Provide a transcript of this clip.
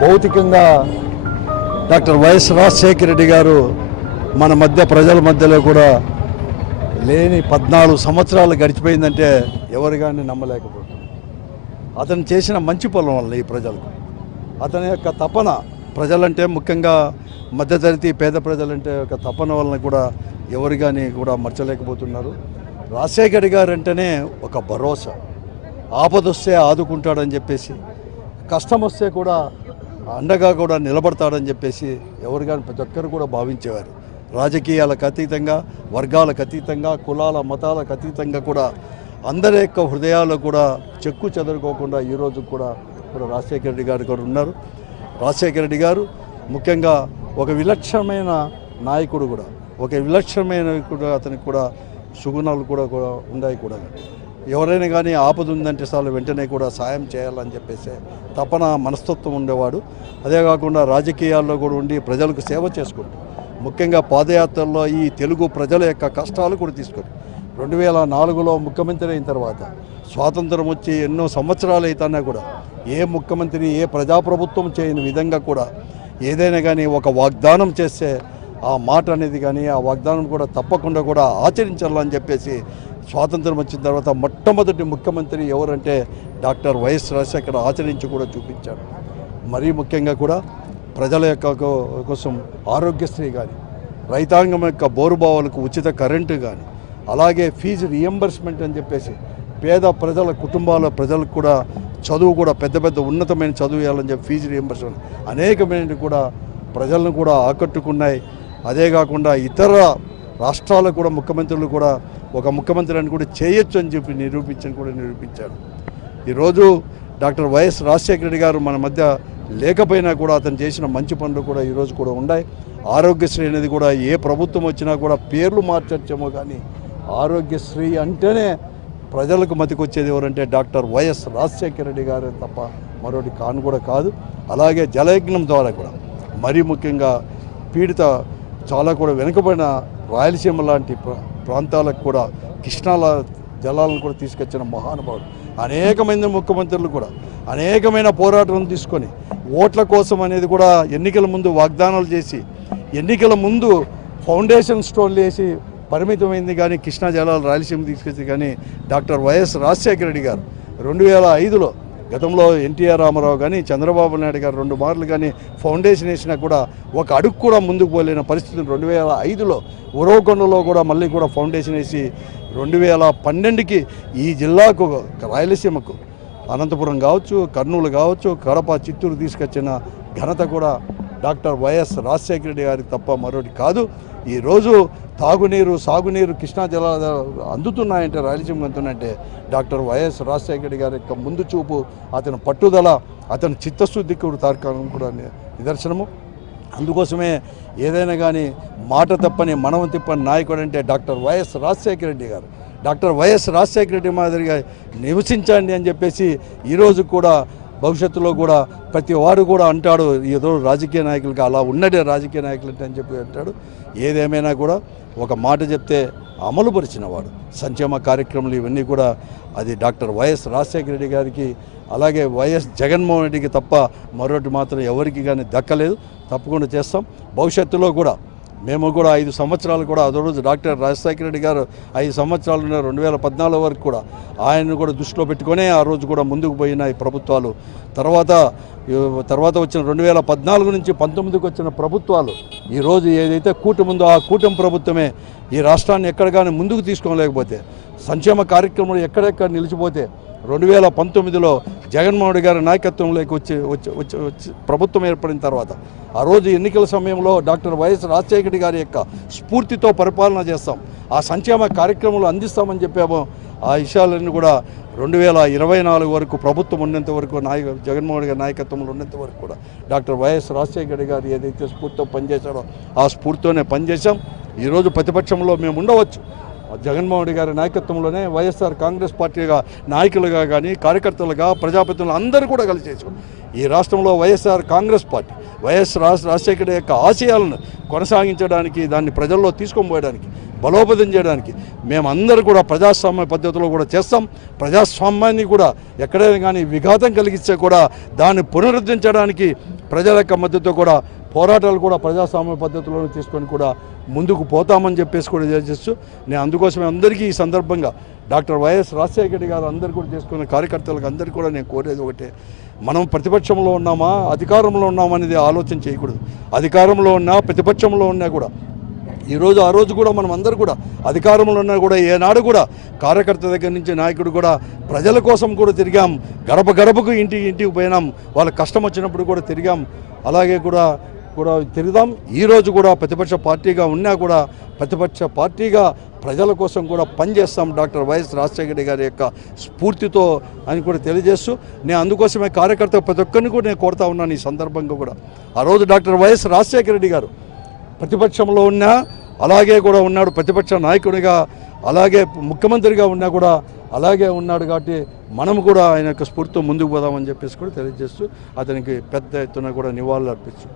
భౌతికంగా doctor YS Rajasekhara Reddy గారు మన మధ్య ప్రజల మధ్యలో కూడా లేని పద్నాలుగు సంవత్సరాలు గడిచిపోయిందంటే ఎవరు కానీ నమ్మలేకపోతుంది అతను చేసిన మంచి పొలం వల్ల ఈ ప్రజలకు. అతని యొక్క తపన ప్రజలంటే ముఖ్యంగా మధ్యతరగతి పేద ప్రజలంటే ఒక తపన వలన కూడా ఎవరు కానీ కూడా మర్చలేకపోతున్నారు. రాజశేఖర రెడ్డి గారు అంటేనే ఒక భరోసా. ఆపదొస్తే ఆదుకుంటాడని చెప్పేసి కష్టం వస్తే కూడా అండగా కూడా నిలబడతాడని చెప్పేసి ఎవరు కానీ ప్రతి ఒక్కరు కూడా భావించేవారు. రాజకీయాలకు అతీతంగా వర్గాలకు అతీతంగా కులాల మతాలకు అతీతంగా కూడా అందరి యొక్క హృదయాల్లో కూడా చెక్కు చెదరుకోకుండా ఈరోజు కూడా ఇప్పుడు రాజశేఖర రెడ్డి గారు కూడా ఉన్నారు. రాజశేఖర రెడ్డి గారు ముఖ్యంగా ఒక విలక్షణమైన నాయకుడు కూడా ఒక విలక్షణమైన కూడా అతనికి కూడా సుగుణాలు కూడా కూడా ఉన్నాయి కూడా. ఎవరైనా కానీ ఆపద ఉందంటే చాలు వెంటనే కూడా సాయం చేయాలని చెప్పేసి తపన మనస్తత్వం ఉండేవాడు. అదే కాకుండా రాజకీయాల్లో కూడా ఉండి ప్రజలకు సేవ చేసుకుంటూ ముఖ్యంగా పాదయాత్రల్లో ఈ తెలుగు ప్రజల యొక్క కష్టాలు కూడా తీసుకొని రెండు వేల నాలుగులో ముఖ్యమంత్రి అయిన తర్వాత స్వాతంత్రం వచ్చి ఎన్నో సంవత్సరాలు అయితేనా కూడా ఏ ముఖ్యమంత్రి ఏ ప్రజాప్రభుత్వం చేయని విధంగా కూడా ఏదైనా కానీ ఒక వాగ్దానం చేస్తే ఆ మాట అనేది కానీ ఆ వాగ్దానం కూడా తప్పకుండా కూడా ఆచరించాలని చెప్పేసి స్వాతంత్రం వచ్చిన తర్వాత మొట్టమొదటి ముఖ్యమంత్రి ఎవరంటే డాక్టర్ వైఎస్ రాజశేఖర్ ఆచరించి కూడా చూపించారు. మరీ ముఖ్యంగా కూడా ప్రజల యొక్క కోసం ఆరోగ్యశ్రీ కానీ రైతాంగం యొక్క బోరుబావులకు ఉచిత కరెంటు కానీ అలాగే ఫీజు రియంబర్స్మెంట్ అని చెప్పేసి పేద ప్రజల కుటుంబాల ప్రజలకు కూడా చదువు కూడా పెద్ద పెద్ద ఉన్నతమైన చదువు వేయాలని చెప్పి ఫీజు రియంబర్స్మెంట్ అనేకమైన కూడా ప్రజలను కూడా ఆకట్టుకున్నాయి. అదే కాకుండా ఇతర రాష్ట్రాలకు కూడా ముఖ్యమంత్రులు కూడా ఒక ముఖ్యమంత్రి అని కూడా చేయొచ్చు అని చెప్పి నిరూపించని కూడా నిరూపించారు. ఈరోజు డాక్టర్ వైఎస్ రాజశేఖర రెడ్డి గారు మన మధ్య లేకపోయినా కూడా అతను చేసిన మంచి పనులు కూడా ఈరోజు కూడా ఉన్నాయి. ఆరోగ్యశ్రీ అనేది కూడా ఏ ప్రభుత్వం వచ్చినా కూడా పేర్లు మార్చచ్చేమో కానీ ఆరోగ్యశ్రీ అంటేనే ప్రజలకు మతికొచ్చేది ఎవరంటే డాక్టర్ వైఎస్ రాజశేఖర రెడ్డి గారు తప్ప మరొకటి కాను కూడా కాదు. అలాగే జలయజ్ఞం ద్వారా కూడా మరీ ముఖ్యంగా పీడిత చాలా కూడా వెనుకబడిన రాయలసీమ లాంటి ప్రాంతాలకు కూడా కృష్ణాల జలాలను కూడా తీసుకొచ్చిన మహానుభావుడు. అనేకమైన ముఖ్యమంత్రులు కూడా అనేకమైన పోరాటం తీసుకొని ఓట్ల కోసం అనేది కూడా ఎన్నికల ముందు వాగ్దానాలు చేసి ఎన్నికల ముందు ఫౌండేషన్ స్టోన్లు వేసి పరిమితమైంది కానీ కృష్ణా జలాలు రాయలసీమ తీసుకొచ్చి కానీ డాక్టర్ వైఎస్ రాజశేఖర రెడ్డి గారు. రెండు వేల ఐదులో గతంలో ఎన్టీఆర్ రామారావు కానీ చంద్రబాబు నాయుడు గారు రెండు మార్లు కానీ ఫౌండేషన్ వేసినా కూడా ఒక అడుగు కూడా ముందుకు పోలేని పరిస్థితులు రెండు వేల ఐదులో ఉరవకొండలో కూడా మళ్ళీ కూడా ఫౌండేషన్ వేసి రెండు వేల పన్నెండుకి ఈ జిల్లాకు రాయలసీమకు అనంతపురం కావచ్చు కర్నూలు కావచ్చు కడప చిత్తూరు తీసుకొచ్చిన ఘనత కూడా డాక్టర్ వైఎస్ రాజశేఖర రెడ్డి గారికి తప్ప మరొకటి కాదు. ఈరోజు తాగునీరు సాగునీరు కృష్ణా జలాలు అందుతున్నాయంటే రాయలసీమ అందుతున్నాయంటే డాక్టర్ వైఎస్ రాజశేఖర గారి యొక్క ముందు చూపు అతని పట్టుదల అతని చిత్తశుద్ధి కూడా కూడా నిదర్శనము. అందుకోసమే ఏదైనా కానీ మాట తప్పని మనవ తిప్పని నాయకుడు అంటే డాక్టర్ వైఎస్ రాజశేఖర రెడ్డి గారు. డాక్టర్ వైఎస్ రాజశేఖర రెడ్డి మాదిరిగా నివసించండి అని చెప్పేసి ఈరోజు కూడా భవిష్యత్తులో కూడా ప్రతి వాడు కూడా అంటాడు ఏదో రాజకీయ నాయకులకి అలా ఉన్నదే రాజకీయ నాయకులు అంటే అని చెప్పి అంటాడు. ఏదేమైనా కూడా ఒక మాట చెప్తే అమలుపరిచిన వాడు సంక్షేమ కార్యక్రమాలు ఇవన్నీ కూడా అది డాక్టర్ వైఎస్ రాజశేఖర రెడ్డి గారికి అలాగే వైఎస్ జగన్మోహన్ రెడ్డికి తప్ప మరొకటి మాత్రం ఎవరికి కానీ దక్కలేదు. తప్పకుండా చేస్తాం. భవిష్యత్తులో కూడా మేము కూడా ఐదు సంవత్సరాలు కూడా అదే రోజు డాక్టర్ రాజశేఖర రెడ్డి గారు ఐదు సంవత్సరాలు రెండు వేల పద్నాలుగు వరకు కూడా ఆయన్ని కూడా దృష్టిలో పెట్టుకునే ఆ రోజు కూడా ముందుకు పోయిన ఈ ప్రభుత్వాలు. తర్వాత తర్వాత వచ్చిన రెండు వేల పద్నాలుగు నుంచి పంతొమ్మిదికి వచ్చిన ప్రభుత్వాలు ఈరోజు ఏదైతే కూటమి ఉందో ఆ కూటమి ప్రభుత్వమే ఈ రాష్ట్రాన్ని ఎక్కడ కానీ ముందుకు తీసుకోలేకపోతే సంక్షేమ కార్యక్రమాలు ఎక్కడెక్కడ నిలిచిపోతే రెండు వేల పంతొమ్మిదిలో జగన్మోహన్ రెడ్డి గారి నాయకత్వంలోకి వచ్చి వచ్చి వచ్చి వచ్చి ప్రభుత్వం ఏర్పడిన తర్వాత ఆ రోజు ఎన్నికల సమయంలో డాక్టర్ వైఎస్ రాజశేఖర గారి యొక్క స్ఫూర్తితో పరిపాలన చేస్తాం. ఆ సంక్షేమ కార్యక్రమాలు అందిస్తామని చెప్పాము. ఆ విషయాలన్నీ కూడా రెండు వేల ఇరవై నాలుగు వరకు ప్రభుత్వం ఉన్నంత వరకు నాయక జగన్మోహన్ గారి నాయకత్వంలో ఉన్నంత వరకు కూడా డాక్టర్ వైఎస్ రాజశేఖర గారు ఏదైతే స్ఫూర్తితో పనిచేశారో ఆ స్ఫూర్తితోనే పనిచేశాం. ఈరోజు ప్రతిపక్షంలో మేము ఉండవచ్చు. జగన్మోహన్ రెడ్డి గారి నాయకత్వంలోనే వైఎస్ఆర్ కాంగ్రెస్ పార్టీగా నాయకులుగా కానీ కార్యకర్తలుగా ప్రజాప్రతినిధులు అందరూ కూడా కలిసేసి ఈ రాష్ట్రంలో YSR Congress party YS Raj Rajasekhara యొక్క ఆశయాలను కొనసాగించడానికి దాన్ని ప్రజల్లో తీసుకొని పోయడానికి బలోపేతం చేయడానికి మేమందరూ కూడా ప్రజాస్వామ్య పద్ధతిలో కూడా చేస్తాం. ప్రజాస్వామ్యాన్ని కూడా ఎక్కడైనా కానీ విఘాతం కలిగిస్తే కూడా దాన్ని పునరుద్ధరించడానికి ప్రజల యొక్క మద్దతు కూడా పోరాటాలు కూడా ప్రజాస్వామ్య పద్ధతిలో తీసుకొని కూడా ముందుకు పోతామని చెప్పేసి కూడా తెలియజేస్తూ నేను అందుకోసమే అందరికీ ఈ సందర్భంగా డాక్టర్ వైఎస్ రాజశేఖర రెడ్డి గారు అందరు కూడా చేసుకున్న కార్యకర్తలకు అందరికీ కూడా నేను కోరేది ఒకటే. మనం ప్రతిపక్షంలో ఉన్నామా? అధికారంలో ఉన్నామా అనేది ఆలోచన చేయకూడదు. అధికారంలో ఉన్నా ప్రతిపక్షంలో ఉన్నా కూడా ఈరోజు ఆ రోజు కూడా మనం అందరూ కూడా అధికారంలో ఉన్నా కూడా ఏనాడు కూడా కార్యకర్త దగ్గర నుంచి నాయకుడు కూడా ప్రజల కోసం కూడా తిరిగాం. గడప గడపకు ఇంటి ఇంటికి పోయినాం. వాళ్ళ కష్టం వచ్చినప్పుడు కూడా తిరిగాం. అలాగే కూడా కూడా తిరుగుదాం. ఈరోజు కూడా ప్రతిపక్ష పార్టీగా ఉన్నా కూడా ప్రతిపక్ష పార్టీగా ప్రజల కోసం కూడా పనిచేస్తాం డాక్టర్ వైఎస్ రాజశేఖర రెడ్డి గారి యొక్క స్ఫూర్తితో అని కూడా తెలియజేస్తూ నేను అందుకోసమే కార్యకర్త ప్రతి ఒక్కరిని కూడా నేను కోరుతా ఉన్నాను ఈ సందర్భంగా కూడా. ఆ రోజు డాక్టర్ వైఎస్ రాజశేఖర రెడ్డి గారు ప్రతిపక్షంలో ఉన్నా అలాగే కూడా ఉన్నాడు ప్రతిపక్ష నాయకుడిగా అలాగే ముఖ్యమంత్రిగా ఉన్నా కూడా అలాగే ఉన్నాడు కాబట్టి మనం కూడా ఆయన యొక్క స్ఫూర్తితో ముందుకు పోదామని చెప్పేసి కూడా తెలియజేస్తూ అతనికి పెద్ద ఎత్తున కూడా నివాళులు అర్పించు